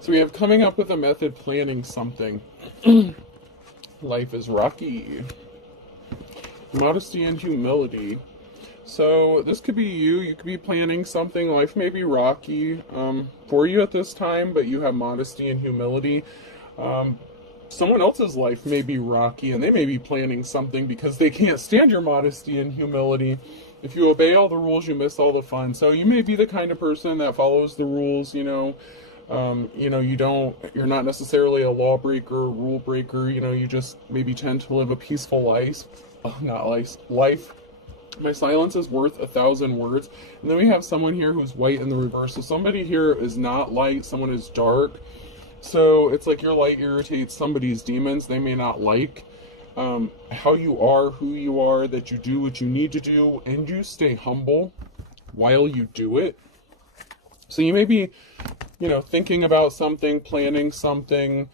So we have coming up with a method, planning something. Life is rocky. Modesty and humility. So this could be you. You could be planning something. Life may be rocky for you at this time, but you have modesty and humility. Someone else's life may be rocky and they may be planning something because they can't stand your modesty and humility. If you obey all the rules, you miss all the fun. So you may be the kind of person that follows the rules, you're not necessarily a lawbreaker, rule breaker, you just maybe tend to live a peaceful life. Life. My silence is worth 1,000 words. And then we have someone here who's white in the reverse. So somebody here is not light, someone is dark. So it's like your light irritates somebody's demons. They may not like how you are, who you are, that you do what you need to do, and you stay humble while you do it. So you may be, thinking about something, planning something.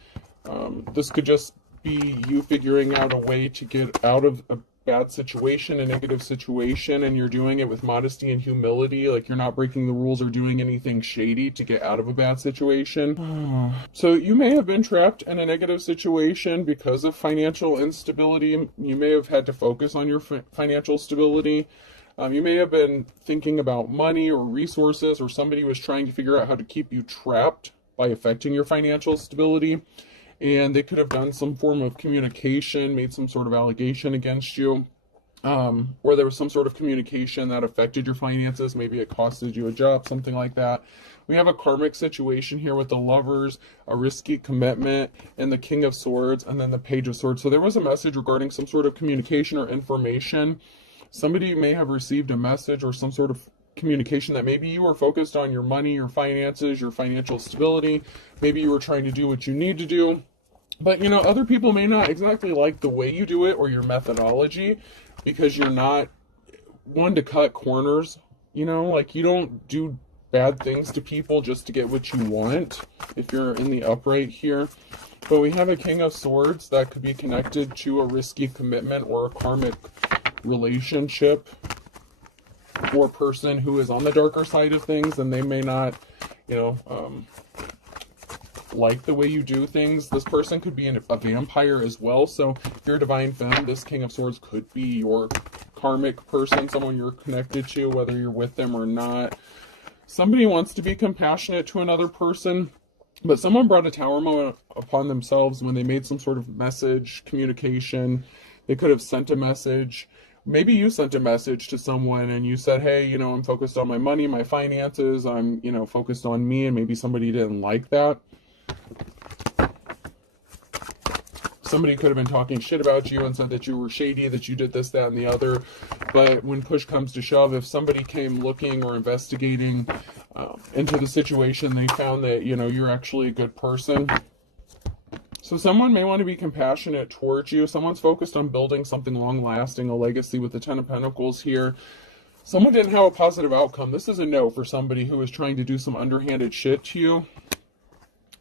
This could just be you figuring out a way to get out of a bad situation, a negative situation, and you're doing it with modesty and humility, like you're not breaking the rules or doing anything shady to get out of a bad situation. So you may have been trapped in a negative situation because of financial instability. You may have had to focus on your financial stability. You may have been thinking about money or resources, or somebody was trying to figure out how to keep you trapped by affecting your financial stability. And they could have done some form of communication, made some sort of allegation against you, or there was some sort of communication that affected your finances. Maybe it costed you a job, something like that. We have a karmic situation here with the Lovers, a risky commitment, and the King of Swords, and then the Page of Swords. So there was a message regarding some sort of communication or information. Somebody may have received a message or some sort of communication that maybe you were focused on your money, your finances, your financial stability. Maybe you were trying to do what you need to do. But, other people may not exactly like the way you do it or your methodology, because you're not one to cut corners. Like you don't do bad things to people just to get what you want if you're in the upright here. But we have a King of Swords that could be connected to a risky commitment or a karmic relationship, or person who is on the darker side of things, and they may not, like the way you do things. This person could be a vampire as well. So if you're a divine femme, this King of Swords could be your karmic person, someone you're connected to, whether you're with them or not. Somebody wants to be compassionate to another person, but someone brought a tower moment upon themselves when they made some sort of message, communication. They could have sent a message. Maybe you sent a message to someone and you said, hey, I'm focused on my money, my finances, I'm, focused on me, and maybe somebody didn't like that. Somebody could have been talking shit about you and said that you were shady, that you did this, that, and the other. But when push comes to shove, if somebody came looking or investigating into the situation, they found that, you're actually a good person. So someone may want to be compassionate towards you. Someone's focused on building something long-lasting, a legacy with the Ten of Pentacles here. Someone didn't have a positive outcome. This is a no for somebody who was trying to do some underhanded shit to you.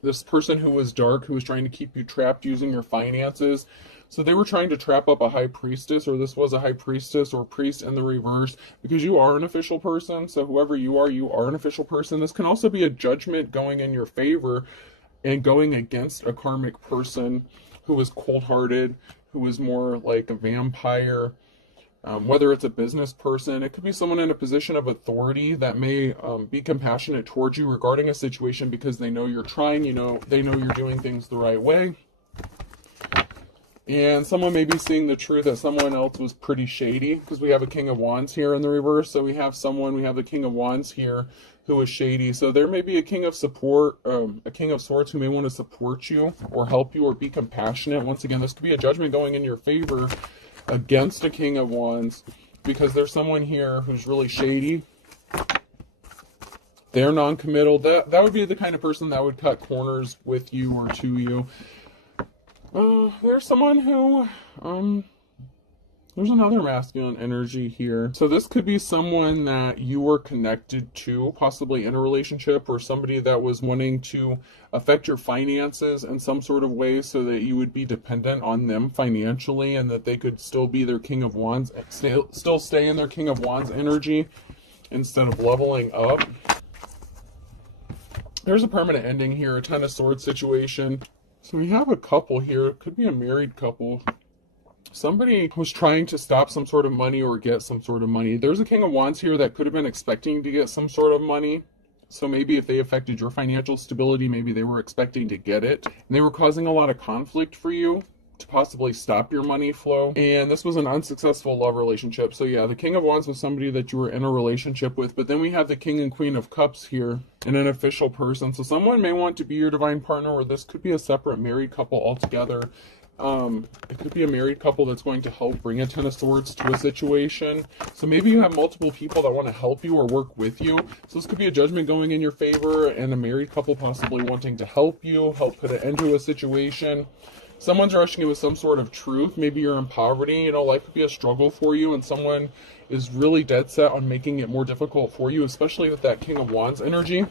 This person who was dark, who was trying to keep you trapped using your finances. So they were trying to trap up a high priestess, or this was a high priestess or priest in the reverse, because you are an official person. So whoever you are an official person. This can also be a judgment going in your favor and going against a karmic person who is cold-hearted, who is more like a vampire. Whether it's a business person, it could be someone in a position of authority that may be compassionate towards you regarding a situation because they know you're trying, they know you're doing things the right way. And someone may be seeing the truth that someone else was pretty shady, because we have a King of Wands here in the reverse. So we have the King of Wands here who is shady. So there may be a King of Support, a King of Swords who may want to support you or help you or be compassionate. Once again, this could be a judgment going in your favor against a King of Wands, because there's someone here who's really shady. They're non-committal. That would be the kind of person that would cut corners with you or to you. There's someone who, there's another masculine energy here. So this could be someone that you were connected to, possibly in a relationship, or somebody that was wanting to affect your finances in some sort of way so that you would be dependent on them financially, and that they could still be their King of Wands, still stay in their King of Wands energy instead of leveling up. There's a permanent ending here, a Ten of Swords situation. So we have a couple here. It could be a married couple. Somebody was trying to stop some sort of money or get some sort of money. There's a King of Wands here that could have been expecting to get some sort of money. So maybe if they affected your financial stability, maybe they were expecting to get it. And they were causing a lot of conflict for you to possibly stop your money flow. And this was an unsuccessful love relationship. So yeah, the King of Wands was somebody that you were in a relationship with. But then we have the King and Queen of Cups here and an official person. So someone may want to be your divine partner, or this could be a separate married couple altogether. It could be a married couple that's going to help bring a Ten of Swords to a situation. So maybe you have multiple people that want to help you or work with you. So this could be a judgment going in your favor and a married couple possibly wanting to help you, help put an end to a situation. Someone's rushing you with some sort of truth. Maybe you're in poverty, you know, life could be a struggle for you, and someone is really dead set on making it more difficult for you, especially with that King of Wands energy.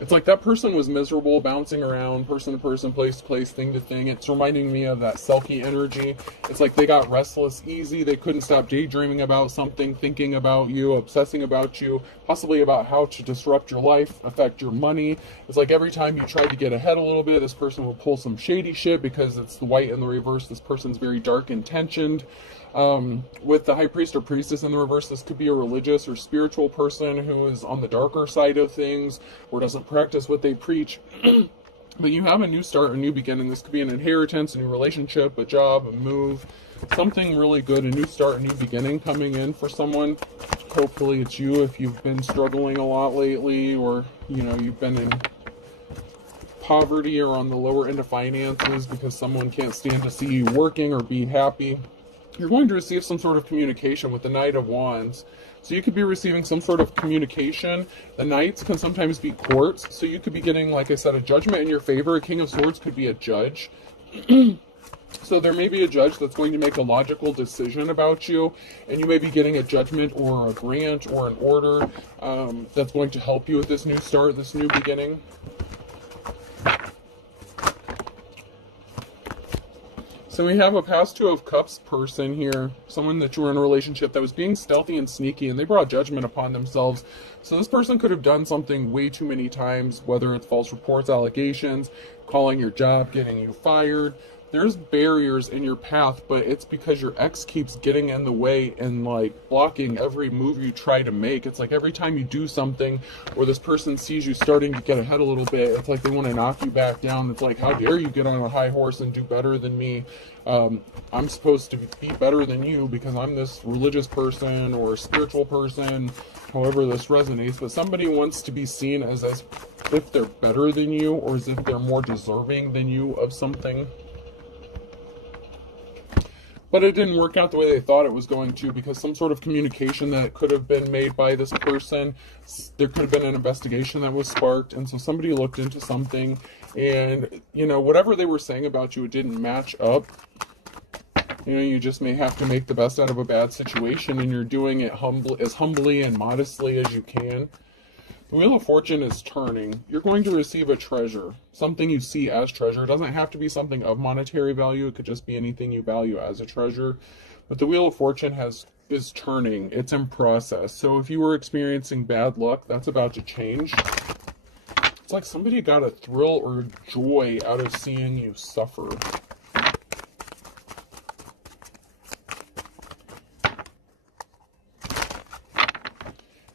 It's like that person was miserable, bouncing around, person to person, place to place, thing to thing. It's reminding me of that selkie energy. It's like they got restless easy. They couldn't stop daydreaming about something, thinking about you, obsessing about you, possibly about how to disrupt your life, affect your money. It's like every time you tried to get ahead a little bit, this person will pull some shady shit because it's the white in the reverse. This person's very dark intentioned. With the High Priest or Priestess in the reverse, this could be a religious or spiritual person who is on the darker side of things or doesn't practice what they preach. But you have a new start, a new beginning. This could be an inheritance, a new relationship, a job, a move, something really good, a new start, a new beginning coming in for someone. Hopefully it's you if you've been struggling a lot lately, or, you know, you've been in poverty or on the lower end of finances because someone can't stand to see you working or be happy. You're going to receive some sort of communication with the Knight of Wands. So you could be receiving some sort of communication. The Knights can sometimes be courts. So you could be getting, like I said, a judgment in your favor. A King of Swords could be a judge. So there may be a judge that's going to make a logical decision about you. And you may be getting a judgment or a grant or an order that's going to help you with this new start, this new beginning. So we have a past Two of Cups person here, someone that you were in a relationship that was being stealthy and sneaky, and they brought judgment upon themselves. So this person could have done something way too many times, whether it's false reports, allegations, calling your job, getting you fired. There's barriers in your path, but it's because your ex keeps getting in the way and like blocking every move you try to make. It's like every time you do something or this person sees you starting to get ahead a little bit, it's like they want to knock you back down. It's like, how dare you get on a high horse and do better than me? I'm supposed to be better than you because I'm this religious person or spiritual person, however this resonates. But somebody wants to be seen as if they're better than you, or as if they're more deserving than you of something. But it didn't work out the way they thought it was going to, because some sort of communication that could have been made by this person, there could have been an investigation that was sparked, and so somebody looked into something, and, you know, whatever they were saying about you, it didn't match up. You know, you just may have to make the best out of a bad situation, and you're doing it as humbly and modestly as you can. The Wheel of Fortune is turning. You're going to receive a treasure, something you see as treasure. It doesn't have to be something of monetary value. It could just be anything you value as a treasure. But the Wheel of Fortune is turning. It's in process. So if you were experiencing bad luck, that's about to change. It's like somebody got a thrill or joy out of seeing you suffer.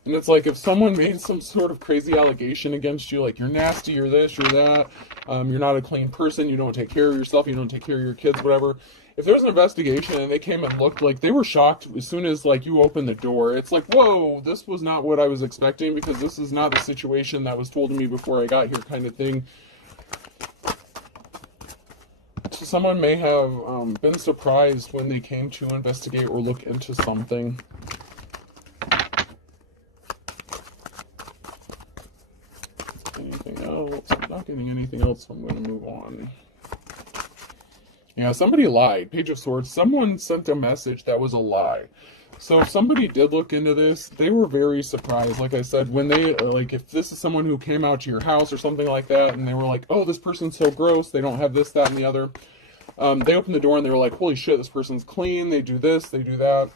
And it's like if someone made some sort of crazy allegation against you, like you're nasty, you're this, you're that, you're not a clean person, you don't take care of yourself, you don't take care of your kids, whatever. If there was an investigation and they came and looked, like they were shocked as soon as like you opened the door. It's like, whoa, this was not what I was expecting, because this is not the situation that was told to me before I got here, kind of thing. So someone may have been surprised when they came to investigate or look into something. Anything else? I'm not getting anything else, so I'm going to move on. Yeah, somebody lied. Page of Swords. Someone sent a message that was a lie. So if somebody did look into this, they were very surprised. Like I said, when they, like, if this is someone who came out to your house or something like that, and they were like, oh, this person's so gross, they don't have this, that, and the other. They opened the door and they were like, holy shit, this person's clean, they do this, they do that.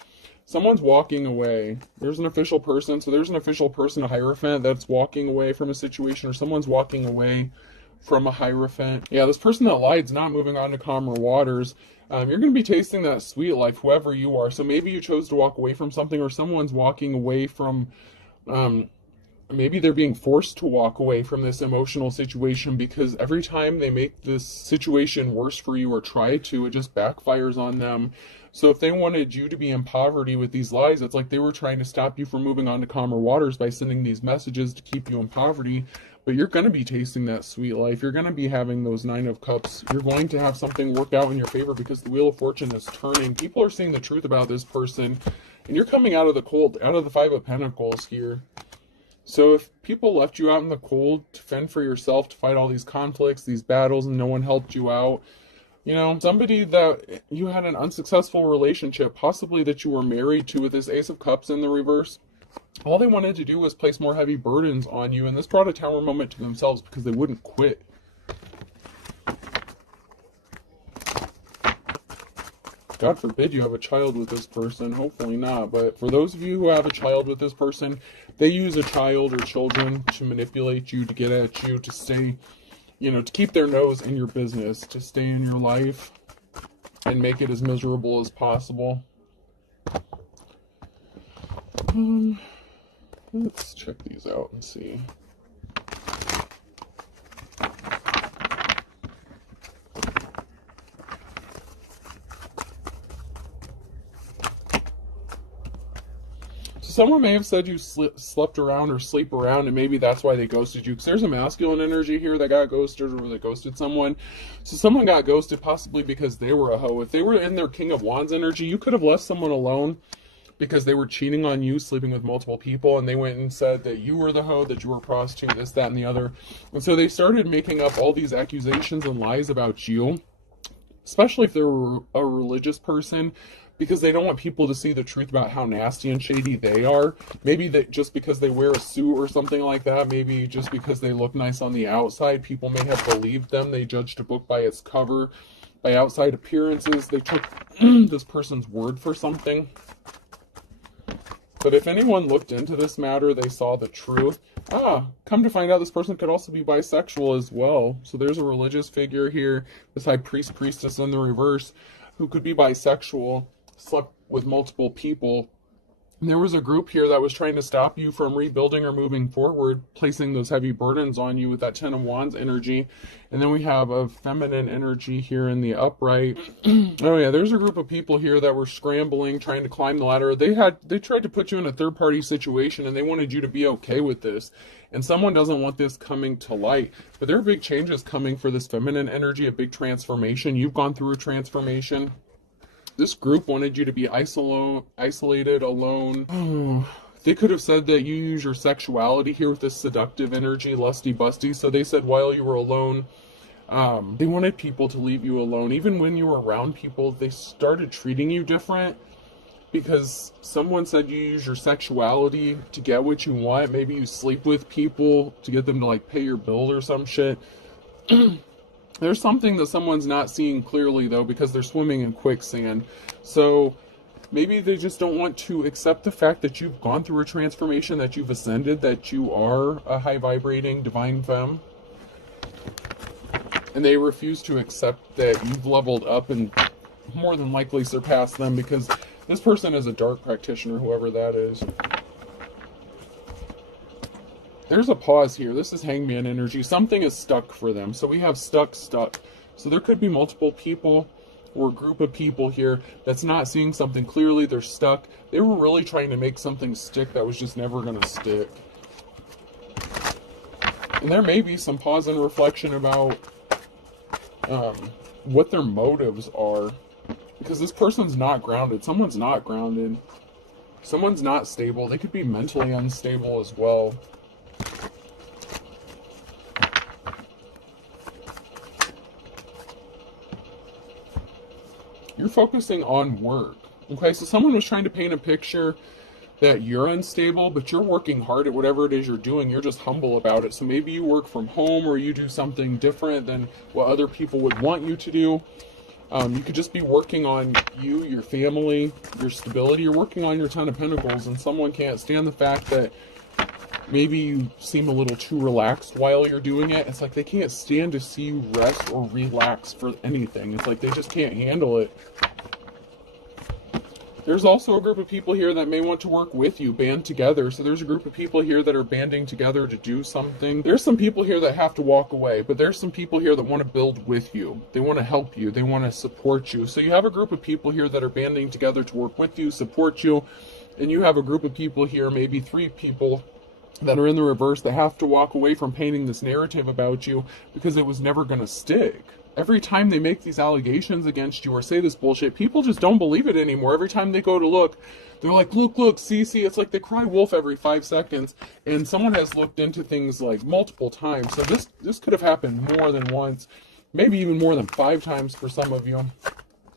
Someone's walking away. There's an official person. So there's an official person, a Hierophant, that's walking away from a situation, or someone's walking away from a Hierophant. Yeah, this person that lied is not moving on to calmer waters. You're going to be tasting that sweet life, whoever you are. So maybe you chose to walk away from something, or someone's walking away from, maybe they're being forced to walk away from this emotional situation, because every time they make this situation worse for you or try to, it just backfires on them. So if they wanted you to be in poverty with these lies, it's like they were trying to stop you from moving on to calmer waters by sending these messages to keep you in poverty. But you're going to be tasting that sweet life. You're going to be having those 9 of Cups. You're going to have something work out in your favor, because the Wheel of Fortune is turning. People are seeing the truth about this person, and you're coming out of the cold, out of the 5 of Pentacles here. So if people left you out in the cold to fend for yourself, to fight all these conflicts, these battles, and no one helped you out, you know, somebody that you had an unsuccessful relationship, possibly that you were married to, with this Ace of Cups in the reverse, all they wanted to do was place more heavy burdens on you, and this brought a Tower moment to themselves because they wouldn't quit. God forbid you have a child with this person. Hopefully not. But for those of you who have a child with this person, they use a child or children to manipulate you, to get at you, to stay, you know, to keep their nose in your business, to stay in your life and make it as miserable as possible. Let's check these out and see. Someone may have said you slept around or sleep around, and maybe that's why they ghosted you. Because there's a masculine energy here that got ghosted, or that ghosted someone. So someone got ghosted possibly because they were a hoe. If they were in their King of Wands energy, you could have left someone alone because they were cheating on you, sleeping with multiple people, and they went and said that you were the hoe, that you were a prostitute, this, that, and the other. And so they started making up all these accusations and lies about you, especially if they were a religious person, because they don't want people to see the truth about how nasty and shady they are. Maybe that just because they wear a suit or something like that, maybe just because they look nice on the outside, people may have believed them. They judged a book by its cover, by outside appearances. They took this person's word for something. But if anyone looked into this matter, they saw the truth. Come to find out, this person could also be bisexual as well. So there's a religious figure here, this high priest, priestess in the reverse, who could be bisexual, slept with multiple people. And there was a group here that was trying to stop you from rebuilding or moving forward, placing those heavy burdens on you with that 10 of Wands energy. And then we have a feminine energy here in the upright. Oh yeah, there's a group of people here that were scrambling, trying to climb the ladder. They tried to put you in a third-party situation, and they wanted you to be okay with this. And someone doesn't want this coming to light. But there are big changes coming for this feminine energy, a big transformation. You've gone through a transformation. This group wanted you to be isolated, alone. They could have said that you use your sexuality here with this seductive energy, lusty busty. So they said while you were alone, they wanted people to leave you alone. Even when you were around people, they started treating you different, because someone said you use your sexuality to get what you want. Maybe you sleep with people to get them to like pay your bill or some shit. There's something that someone's not seeing clearly, though, because they're swimming in quicksand. So maybe they just don't want to accept the fact that you've gone through a transformation, that you've ascended, that you are a high vibrating divine femme. And they refuse to accept that you've leveled up and more than likely surpassed them, because this person is a dark practitioner, whoever that is. There's a pause here. This is Hangman energy. Something is stuck for them. So we have stuck. So there could be multiple people or a group of people here that's not seeing something clearly. They're stuck. They were really trying to make something stick that was just never going to stick. And there may be some pause and reflection about what their motives are. Because this person's not grounded. Someone's not grounded. Someone's not stable. They could be mentally unstable as well. You're focusing on work. Okay, so someone was trying to paint a picture that you're unstable, but you're working hard at whatever it is you're doing. You're just humble about it. So maybe you work from home, or you do something different than what other people would want you to do. You could just be working on you, your family, your stability. You're working on your Ten of Pentacles, and someone can't stand the fact that maybe you seem a little too relaxed while you're doing it. It's like they can't stand to see you rest or relax for anything. It's like they just can't handle it. There's also a group of people here that may want to work with you, band together. So there's a group of people here that are banding together to do something. There's some people here that have to walk away, but there's some people here that want to build with you. They want to help you. They want to support you. So you have a group of people here that are banding together to work with you, support you. And you have a group of people here, maybe 3 people, that are in the reverse that have to walk away from painting this narrative about you because it was never going to stick. Every time they make these allegations against you or say this bullshit, people just don't believe it anymore. Every time they go to look, they're like, look, see. It's like they cry wolf every 5 seconds. And someone has looked into things like multiple times. So this could have happened more than once, maybe even more than 5 times for some of you.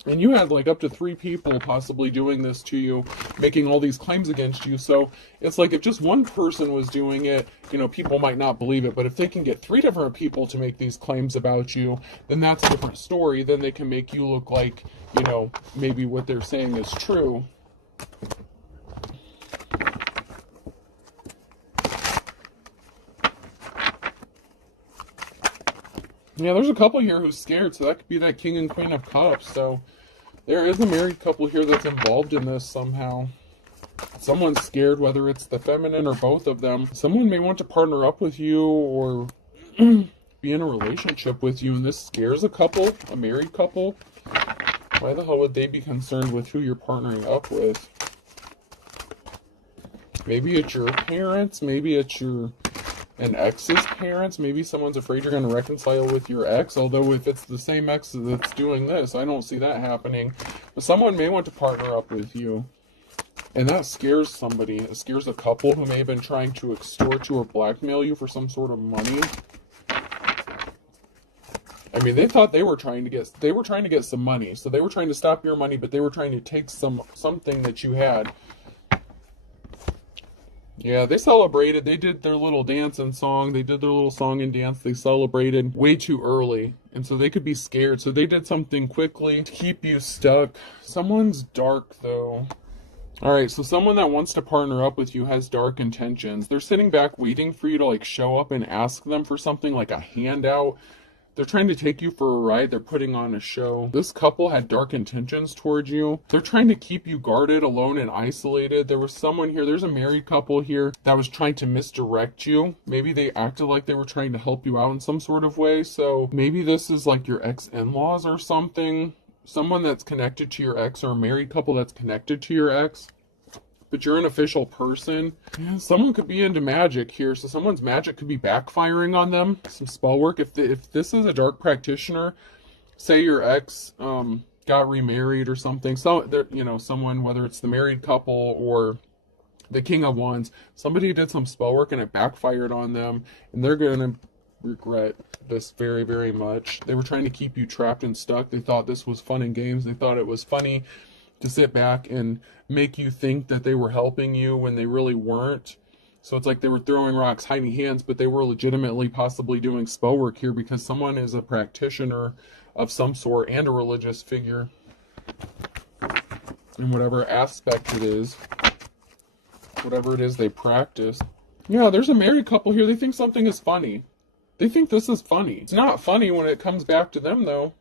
And you had like up to 3 people possibly doing this to you, making all these claims against you. So it's like if just one person was doing it, you know, people might not believe it. But if they can get 3 different people to make these claims about you, then that's a different story. Then they can make you look like, you know, maybe what they're saying is true. Yeah, there's a couple here who's scared, so that could be that King and Queen of Cups. So there is a married couple here that's involved in this somehow. Someone's scared, whether it's the feminine or both of them. Someone may want to partner up with you or be in a relationship with you, and this scares a couple, a married couple. Why the hell would they be concerned with who you're partnering up with? Maybe it's your parents, maybe it's an ex's parents. Maybe someone's afraid you're going to reconcile with your ex, although if it's the same ex that's doing this, I don't see that happening. But someone may want to partner up with you, and that scares somebody. It scares a couple who may have been trying to extort you or blackmail you for some sort of money. I mean, they thought they were trying to get some money, so they were trying to stop your money, but they were trying to take something that you had. Yeah, they celebrated. They did their little dance and song. They did their little song and dance. They celebrated way too early. And so they could be scared. So they did something quickly to keep you stuck. Someone's dark, though. All right, so someone that wants to partner up with you has dark intentions. They're sitting back waiting for you to, like, show up and ask them for something, like a handout. They're trying to take you for a ride. They're putting on a show. This couple had dark intentions towards you. They're trying to keep you guarded, alone, and isolated. There was someone here. There's a married couple here that was trying to misdirect you. Maybe they acted like they were trying to help you out in some sort of way. So maybe this is like your ex-in-laws or something. Someone that's connected to your ex, or a married couple that's connected to your ex. But you're an official person. Yeah, someone could be into magic here, so someone's magic could be backfiring on them. Some spell work. If this is a dark practitioner, say your ex got remarried or something. So you know, someone, whether it's the married couple or the King of Wands, somebody did some spell work and it backfired on them, and they're gonna regret this very, very much. They were trying to keep you trapped and stuck. They thought this was fun and games. They thought it was funny to sit back and make you think that they were helping you when they really weren't. So it's like they were throwing rocks, hiding hands, but they were legitimately possibly doing spell work here because someone is a practitioner of some sort and a religious figure in whatever aspect it is, whatever it is they practice. Yeah, there's a married couple here. They think something is funny. They think this is funny. It's not funny when it comes back to them, though.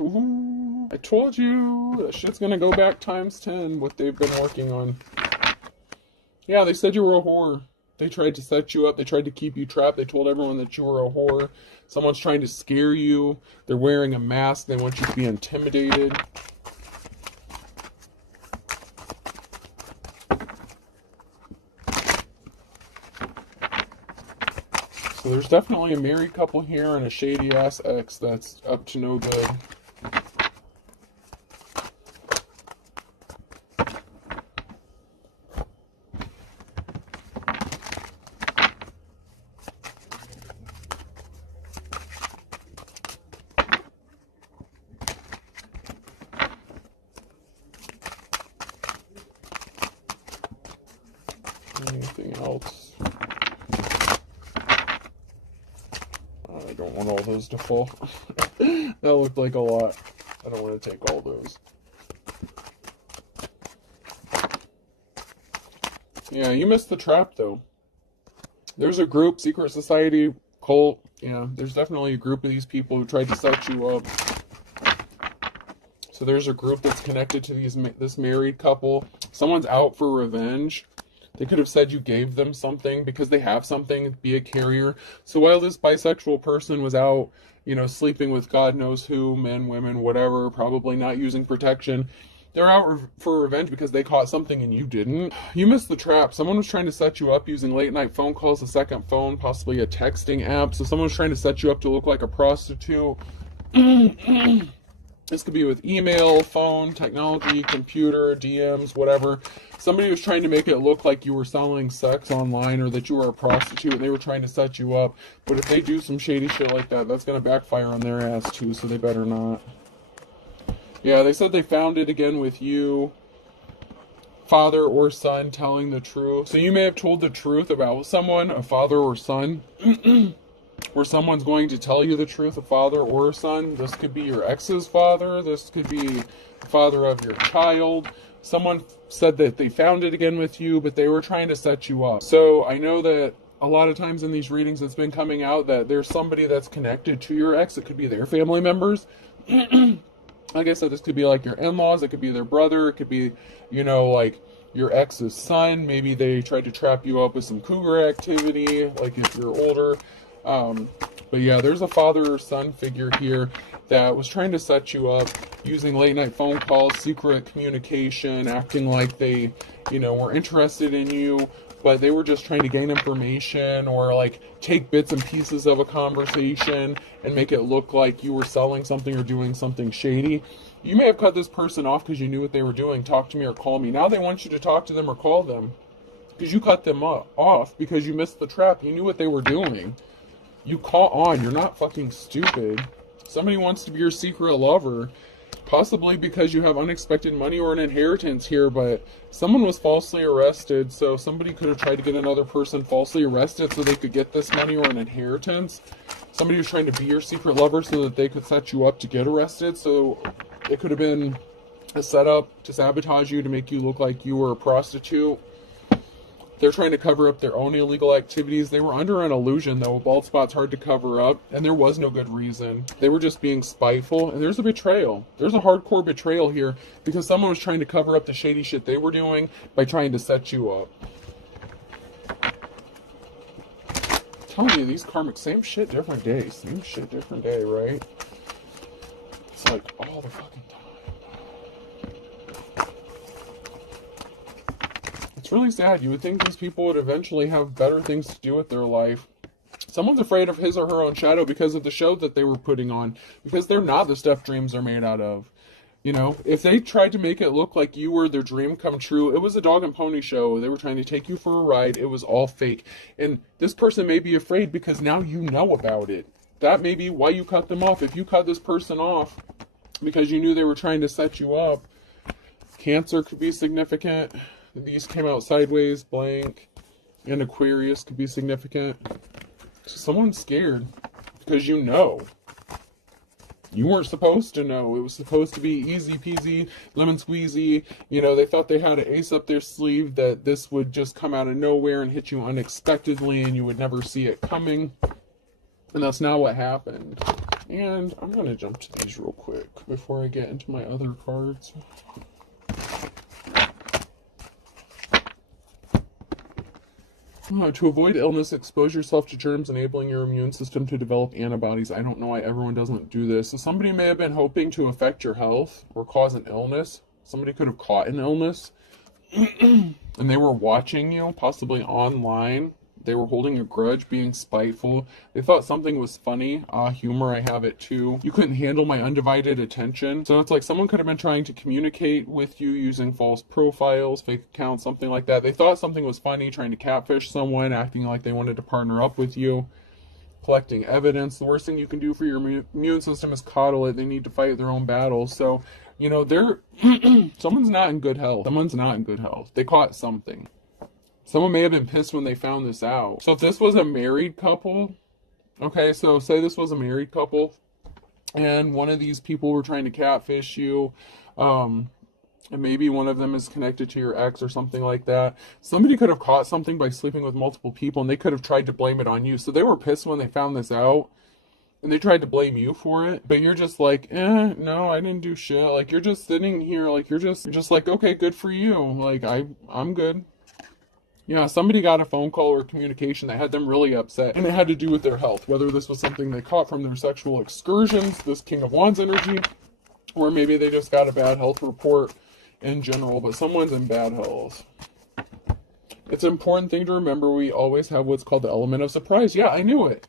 Ooh, I told you that shit's gonna go back times 10 what they've been working on. Yeah, they said you were a whore. They tried to set you up. They tried to keep you trapped. They told everyone that you were a whore. Someone's trying to scare you. They're wearing a mask. They want you to be intimidated. So there's definitely a married couple here and a shady ass ex that's up to no good. Anything else? I don't want all those to fall. That looked like a lot. I don't want to take all those. Yeah, you missed the trap, though. There's a group, secret society, cult. Yeah, there's definitely a group of these people who tried to set you up. So there's a group that's connected to this married couple. Someone's out for revenge. They could have said you gave them something because they have something, be a carrier. So while this bisexual person was out, sleeping with God knows who, men, women, whatever, probably not using protection, they're out for revenge because they caught something and you didn't. You missed the trap. Someone was trying to set you up using late night phone calls, a second phone, possibly a texting app. So someone was trying to set you up to look like a prostitute. This could be with email, phone, technology, computer, DMs, whatever. Somebody was trying to make it look like you were selling sex online or that you were a prostitute and they were trying to set you up. But if they do some shady shit like that, that's going to backfire on their ass too, so they better not. Yeah, they said they found it again with you, father or son, telling the truth. So you may have told the truth about someone, a father or son, where someone's going to tell you the truth, a father or a son. This could be your ex's father. This could be the father of your child. Someone said that they found it again with you, but they were trying to set you up. So I know that a lot of times in these readings it's been coming out that there's somebody that's connected to your ex. It could be their family members. Like I said, this could be like your in-laws. It could be their brother. It could be, like your ex's son. Maybe they tried to trap you up with some cougar activity, like if you're older. But yeah, there's a father or son figure here that was trying to set you up using late night phone calls, secret communication, acting like they, were interested in you, but they were just trying to gain information or like take bits and pieces of a conversation and make it look like you were selling something or doing something shady. You may have cut this person off because you knew what they were doing. Talk to me or call me. Now they want you to talk to them or call them because you cut them off because you missed the trap. You knew what they were doing. You caught on. You're not fucking stupid. Somebody wants to be your secret lover, possibly because you have unexpected money or an inheritance here, but someone was falsely arrested, so somebody could have tried to get another person falsely arrested so they could get this money or an inheritance. Somebody was trying to be your secret lover so that they could set you up to get arrested, so it could have been a setup to sabotage you, to make you look like you were a prostitute. They're trying to cover up their own illegal activities. They were under an illusion, though. A bald spot's hard to cover up, and there was no good reason. They were just being spiteful, and there's a betrayal. There's a hardcore betrayal here because someone was trying to cover up the shady shit they were doing by trying to set you up. I'm telling you, these karmic, same shit, different day. Same shit, different day, right? It's like all the fucking time. It's really sad. You would think these people would eventually have better things to do with their life. Someone's afraid of his or her own shadow because of the show that they were putting on. Because they're not the stuff dreams are made out of. If they tried to make it look like you were their dream come true, it was a dog and pony show. They were trying to take you for a ride. It was all fake. And this person may be afraid because now you know about it. That may be why you cut them off. If you cut this person off because you knew they were trying to set you up, Cancer could be significant. These came out sideways, blank, and Aquarius could be significant. So someone's scared because you know. You weren't supposed to know. It was supposed to be easy peasy, lemon squeezy. They thought they had an ace up their sleeve, that this would just come out of nowhere and hit you unexpectedly and you would never see it coming. And that's not what happened. And I'm going to jump to these real quick before I get into my other cards. To avoid illness, expose yourself to germs, enabling your immune system to develop antibodies. I don't know why everyone doesn't do this. So somebody may have been hoping to affect your health or cause an illness. Somebody could have caught an illness and they were watching you, possibly online. They were holding a grudge, being spiteful. They thought something was funny. Humor, I have it too. You couldn't handle my undivided attention. So it's like someone could have been trying to communicate with you using false profiles, fake accounts, something like that. They thought something was funny, trying to catfish someone, acting like they wanted to partner up with you, collecting evidence. The worst thing you can do for your immune system is coddle it. They need to fight their own battles. So, they're someone's not in good health. Someone's not in good health. They caught something. Someone may have been pissed when they found this out. So if this was a married couple, okay, so say this was a married couple, and one of these people were trying to catfish you, And maybe one of them is connected to your ex or something like that. Somebody could have caught something by sleeping with multiple people, and they could have tried to blame it on you. So they were pissed when they found this out, and they tried to blame you for it. But you're just like, no, I didn't do shit. Like, you're just sitting here, like, you're just like, okay, good for you. Like, I'm good. Yeah, somebody got a phone call or communication that had them really upset, and it had to do with their health. Whether this was something they caught from their sexual excursions, this King of Wands energy, or maybe they just got a bad health report in general, but someone's in bad health. It's an important thing to remember, we always have what's called the element of surprise. Yeah, I knew it.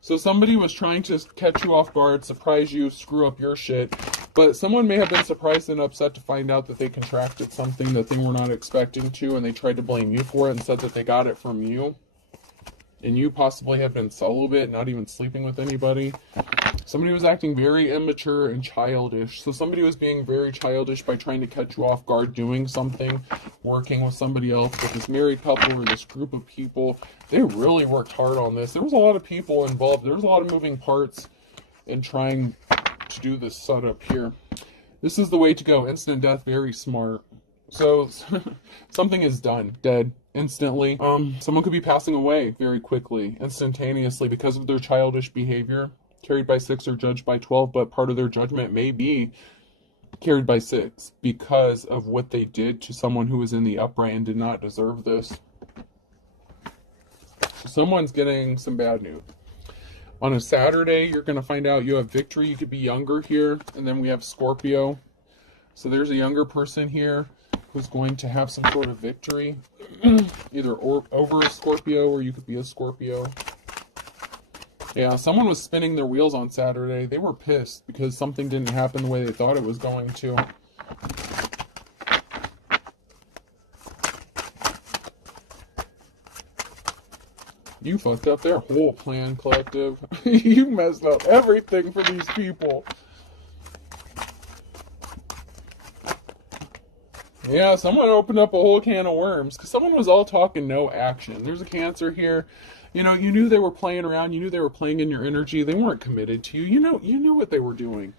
So somebody was trying to catch you off guard, surprise you, screw up your shit, but someone may have been surprised and upset to find out that they contracted something that they were not expecting to, and they tried to blame you for it and said that they got it from you. And you possibly have been celibate, not even sleeping with anybody. Somebody was acting very immature and childish. So somebody was being very childish by trying to catch you off guard doing something, working with somebody else, with this married couple or this group of people. They really worked hard on this. There was a lot of people involved. There was a lot of moving parts in trying to do this setup here. This is the way to go. Instant death, very smart. So something is done, dead, instantly. Someone could be passing away very quickly, instantaneously, because of their childish behavior. Carried by 6 or judged by 12, but part of their judgment may be carried by 6 because of what they did to someone who was in the upright and did not deserve this. So someone's getting some bad news. On a Saturday, you're going to find out you have victory. You could be younger here, and then we have Scorpio. So there's a younger person here who's going to have some sort of victory, either over a Scorpio, or you could be a Scorpio. Yeah, someone was spinning their wheels on Saturday. They were pissed because something didn't happen the way they thought it was going to. You fucked up their whole plan, collective. You messed up everything for these people. Yeah, someone opened up a whole can of worms because someone was all talk and no action. There's a Cancer here. You know, you knew they were playing around. You knew they were playing in your energy. They weren't committed to you. You knew what they were doing.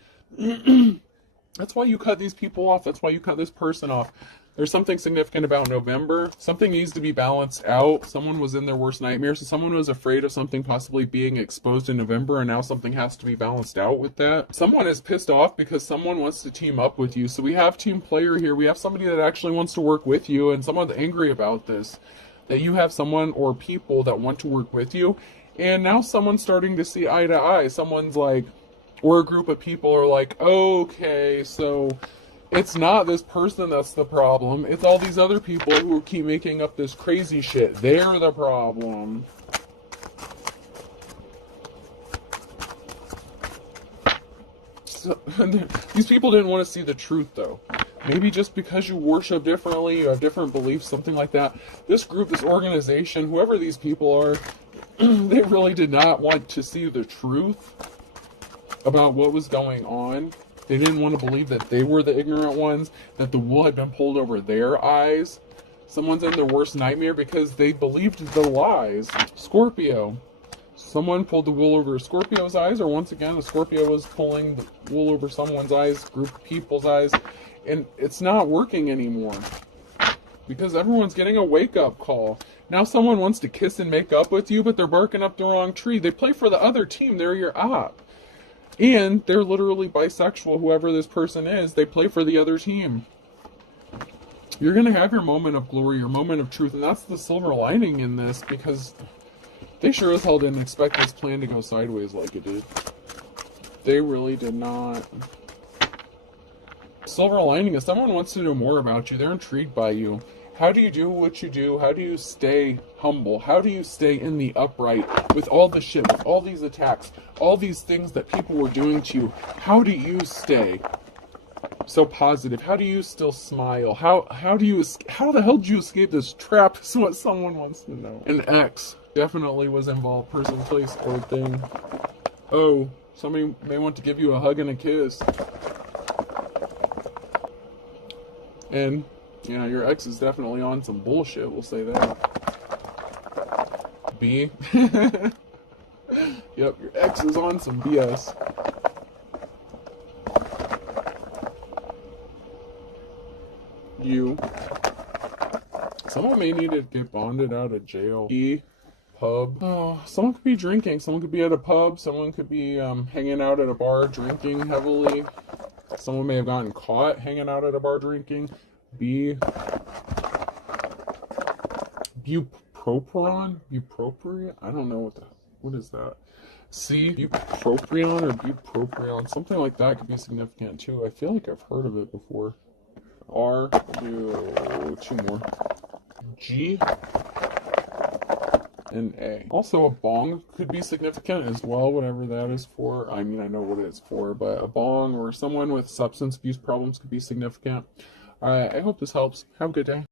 That's why you cut these people off. That's why you cut this person off. There's something significant about November. Something needs to be balanced out. Someone was in their worst nightmare. So someone was afraid of something possibly being exposed in November, and now something has to be balanced out with that. Someone is pissed off because someone wants to team up with you. So we have team player here. We have somebody that actually wants to work with you, and someone's angry about this. That you have someone or people that want to work with you, and now someone's starting to see eye to eye. Someone's like, or a group of people are like, okay, so it's not this person that's the problem. It's all these other people who keep making up this crazy shit. They're the problem. So, these people didn't want to see the truth, though. Maybe just because you worship differently, you have different beliefs, something like that. This group, this organization, whoever these people are, they really did not want to see the truth about what was going on. They didn't want to believe that they were the ignorant ones, that the wool had been pulled over their eyes. Someone's in their worst nightmare because they believed the lies. Scorpio. Someone pulled the wool over Scorpio's eyes, or once again, the Scorpio was pulling the wool over someone's eyes, group of people's eyes. And it's not working anymore because everyone's getting a wake-up call. Now someone wants to kiss and make up with you, but they're barking up the wrong tree. They play for the other team. They're your op. And they're literally bisexual, whoever this person is. They play for the other team. You're going to have your moment of glory, your moment of truth, and that's the silver lining in this, because they sure as hell didn't expect this plan to go sideways like it did. They really did not. Silver lining is someone wants to know more about you. They're intrigued by you. How do you do what you do? How do you stay humble? How do you stay in the upright with all the shit, with all these attacks, all these things that people were doing to you? How do you stay so positive? How do you still smile? How the hell did you escape this trap is what someone wants to know. An ex definitely was involved. Person, place, or thing. Oh, somebody may want to give you a hug and a kiss. And, you know, your ex is definitely on some bullshit, we'll say that. B. Yep, your ex is on some BS. U. Someone may need to get bonded out of jail. E. Pub. Oh, someone could be drinking. Someone could be at a pub. Someone could be hanging out at a bar drinking heavily. Someone may have gotten caught hanging out at a bar drinking. B. Bupropion? Bupropion? I don't know what is that. C. Bupropion or bupropion. Something like that could be significant too. I feel like I've heard of it before. R. Do 2 more. G. And A. Also, a bong could be significant as well, whatever that is for. I mean, I know what it's for, but a bong or someone with substance abuse problems could be significant. Alright, I hope this helps. Have a good day.